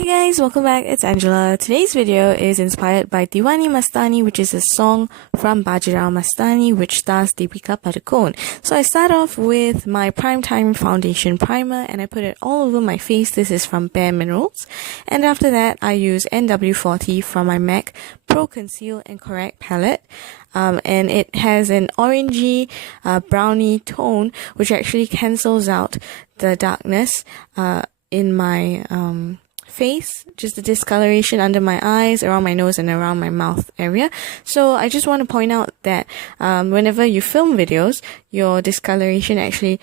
Hey guys, welcome back. It's Angela. Today's video is inspired by Deewani Mastani, which is a song from Bajirao Mastani, which stars Deepika Padukone. So I start off with my Primetime Foundation Primer and I put it all over my face. This is from Bare Minerals. And after that, I use NW40 from my MAC Pro Conceal and Correct palette. And it has an orangey brownie tone, which actually cancels out the darkness in my face, just the discoloration under my eyes, around my nose and around my mouth area. So I just want to point out that whenever you film videos, your discoloration actually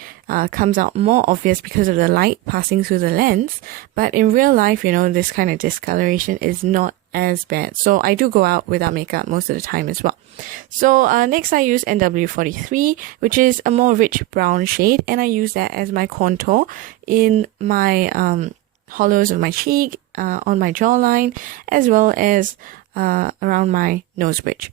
comes out more obvious because of the light passing through the lens. But in real life, you know, this kind of discoloration is not as bad. So I do go out without makeup most of the time as well. So next I use NW43, which is a more rich brown shade, and I use that as my contour in my hollows of my cheek, on my jawline, as well as around my nose bridge.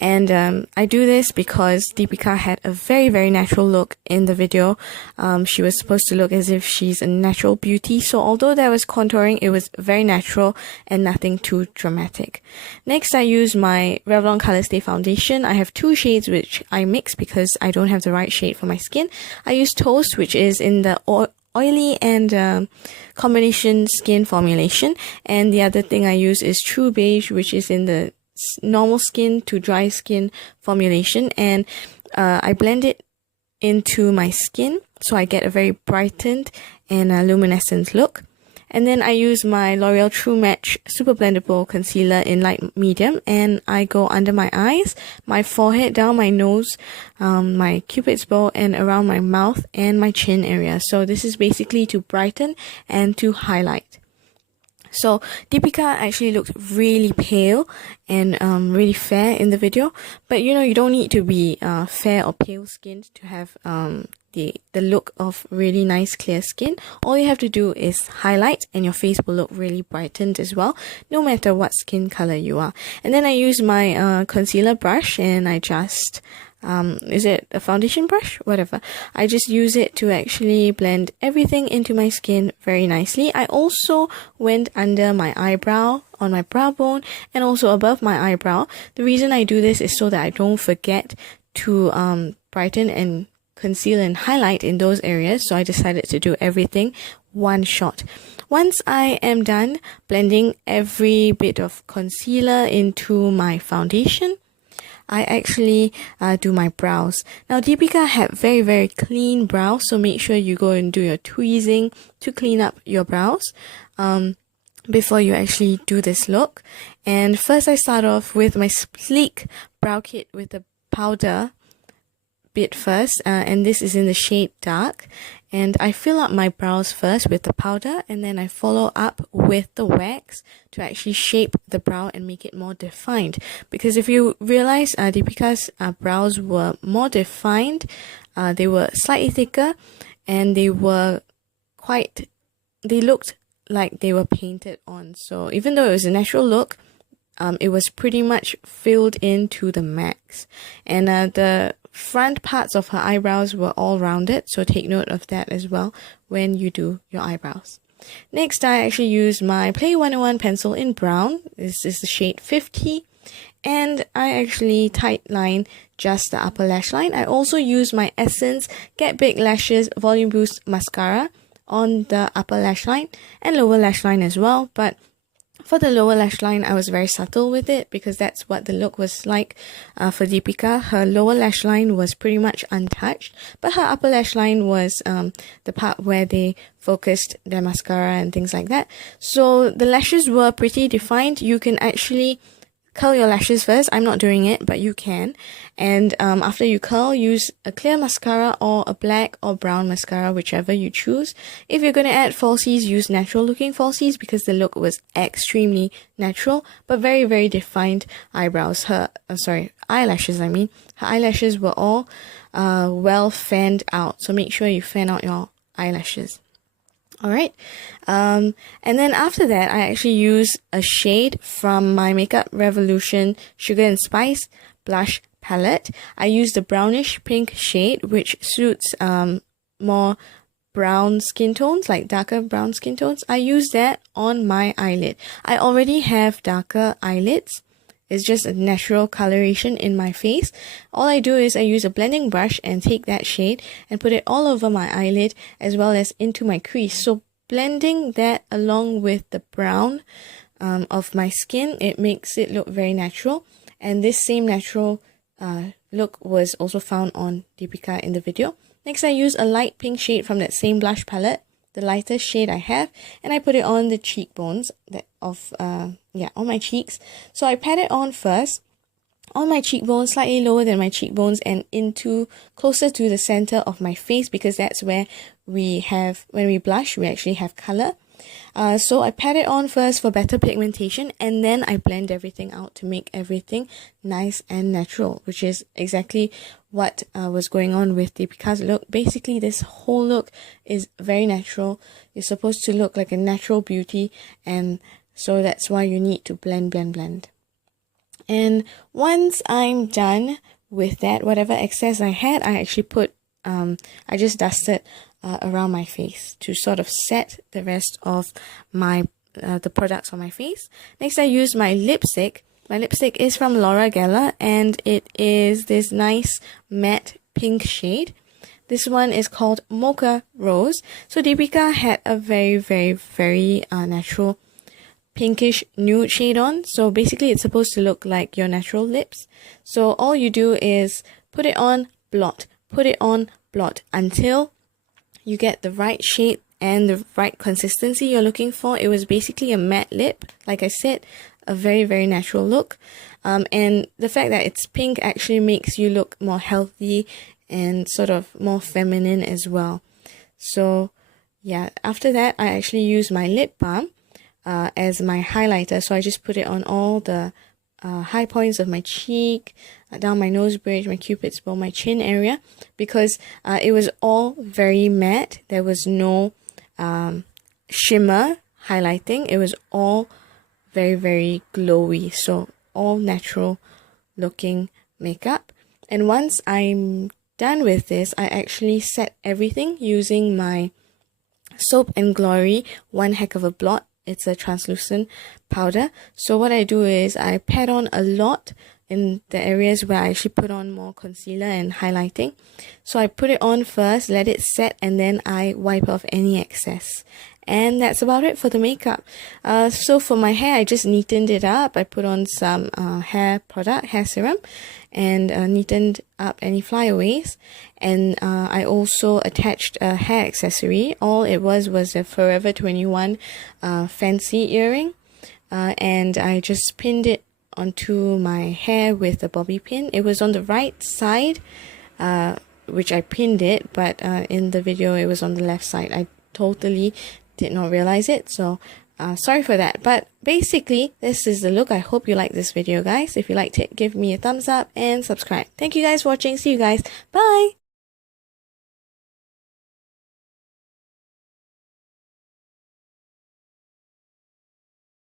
And I do this because Deepika had a very natural look in the video. She was supposed to look as if she's a natural beauty, so although there was contouring, it was very natural and nothing too dramatic. Next, I use my Revlon Colorstay foundation. I have two shades which I mix because I don't have the right shade for my skin. I use Toast, which is in the oily and combination skin formulation, and the other thing I use is True Beige, which is in the normal skin to dry skin formulation, and I blend it into my skin so I get a very brightened and luminescent look. And then I use my L'Oreal True Match Super Blendable Concealer in light medium, and I go under my eyes, my forehead, down my nose, my cupid's bow, and around my mouth and my chin area. So this is basically to brighten and to highlight. So Deepika actually looked really pale and really fair in the video, but you know, you don't need to be fair or pale skinned to have the look of really nice clear skin. All you have to do is highlight and your face will look really brightened as well, no matter what skin color you are. And then I use my concealer brush, and I just is it a foundation brush? Whatever. I just use it to actually blend everything into my skin very nicely. I also went under my eyebrow, on my brow bone, and also above my eyebrow. The reason I do this is so that I don't forget to brighten and conceal and highlight in those areas. So I decided to do everything one shot. Once I am done blending every bit of concealer into my foundation, I actually do my brows. Now Deepika had very clean brows, so make sure you go and do your tweezing to clean up your brows before you actually do this look. And first I start off with my sleek brow kit with the powder bit first, and this is in the shade Dark. And I fill up my brows first with the powder, and then I follow up with the wax to actually shape the brow and make it more defined. Because if you realize, Deepika's brows were more defined, they were slightly thicker, and they looked like they were painted on. So even though it was a natural look, it was pretty much filled in to the max. And the front parts of her eyebrows were all rounded, so take note of that as well when you do your eyebrows. Next, I actually use my Play 101 pencil in brown. This is the shade 50, and I actually tight line just the upper lash line. I also use my Essence Get Big Lashes Volume Boost Mascara on the upper lash line and lower lash line as well, but for the lower lash line, I was very subtle with it because that's what the look was like for Deepika. Her lower lash line was pretty much untouched, but her upper lash line was the part where they focused their mascara and things like that. So the lashes were pretty defined. You can actually curl your lashes first. I'm not doing it, but you can. And after you curl, use a clear mascara or a black or brown mascara, whichever you choose. If you're going to add falsies, use natural looking falsies because the look was extremely natural, but very defined eyebrows. Eyelashes, I mean. Her eyelashes were all well fanned out. So make sure you fan out your eyelashes. Alright, and then after that, I actually use a shade from my Makeup Revolution Sugar and Spice blush palette. I use the brownish pink shade, which suits more brown skin tones, like darker brown skin tones, I use that on my eyelid. I already have darker eyelids. It's just a natural coloration in my face. All I do is I use a blending brush and take that shade and put it all over my eyelid as well as into my crease. So blending that along with the brown of my skin, it makes it look very natural. And this same natural look was also found on Deepika in the video. Next, I use a light pink shade from that same blush palette, the lightest shade I have, and I put it on the cheekbones on my cheeks. So I pat it on first on my cheekbones, slightly lower than my cheekbones, and into closer to the center of my face, because that's where when we blush, we actually have color. So I pat it on first for better pigmentation, and then I blend everything out to make everything nice and natural, which is exactly what was going on with Deepika's look. Basically, this whole look is very natural. You're supposed to look like a natural beauty, and so that's why you need to blend. And once I'm done with that, whatever excess I had, I actually put, I just dusted around my face to sort of set the rest of my the products on my face. Next, I use my lipstick. My lipstick is from Loreal, and it is this nice matte pink shade. This one is called Mocha Rose. So Deepika had a very natural pinkish nude shade on. So basically it's supposed to look like your natural lips. So all you do is put it on, blot, until you get the right shade and the right consistency you're looking for. It was basically a matte lip, like I said, a very natural look. And the fact that it's pink actually makes you look more healthy and sort of more feminine as well. So yeah, after that I actually use my lip balm as my highlighter. So I just put it on all the high points of my cheek, down my nose bridge, my cupid's bow, my chin area, because it was all very matte. There was no shimmer highlighting. It was all very glowy, so all natural looking makeup. And once I'm done with this, I actually set everything using my Soap and Glory One Heck of a Blot. It's a translucent powder. So what I do is I pat on a lot in the areas where I actually put on more concealer and highlighting. So I put it on first, let it set, and then I wipe off any excess. And that's about it for the makeup. So for my hair, I just neatened it up. I put on some hair serum, and neatened up any flyaways. And I also attached a hair accessory. All it was a Forever 21 fancy earring. And I just pinned it onto my hair with a bobby pin. It was on the right side, which I pinned it, but in the video it was on the left side. I totally did not realize it, so sorry for that. But basically, this is the look. I hope you liked this video, guys. If you liked it, give me a thumbs up and subscribe. Thank you guys for watching. See you guys. Bye!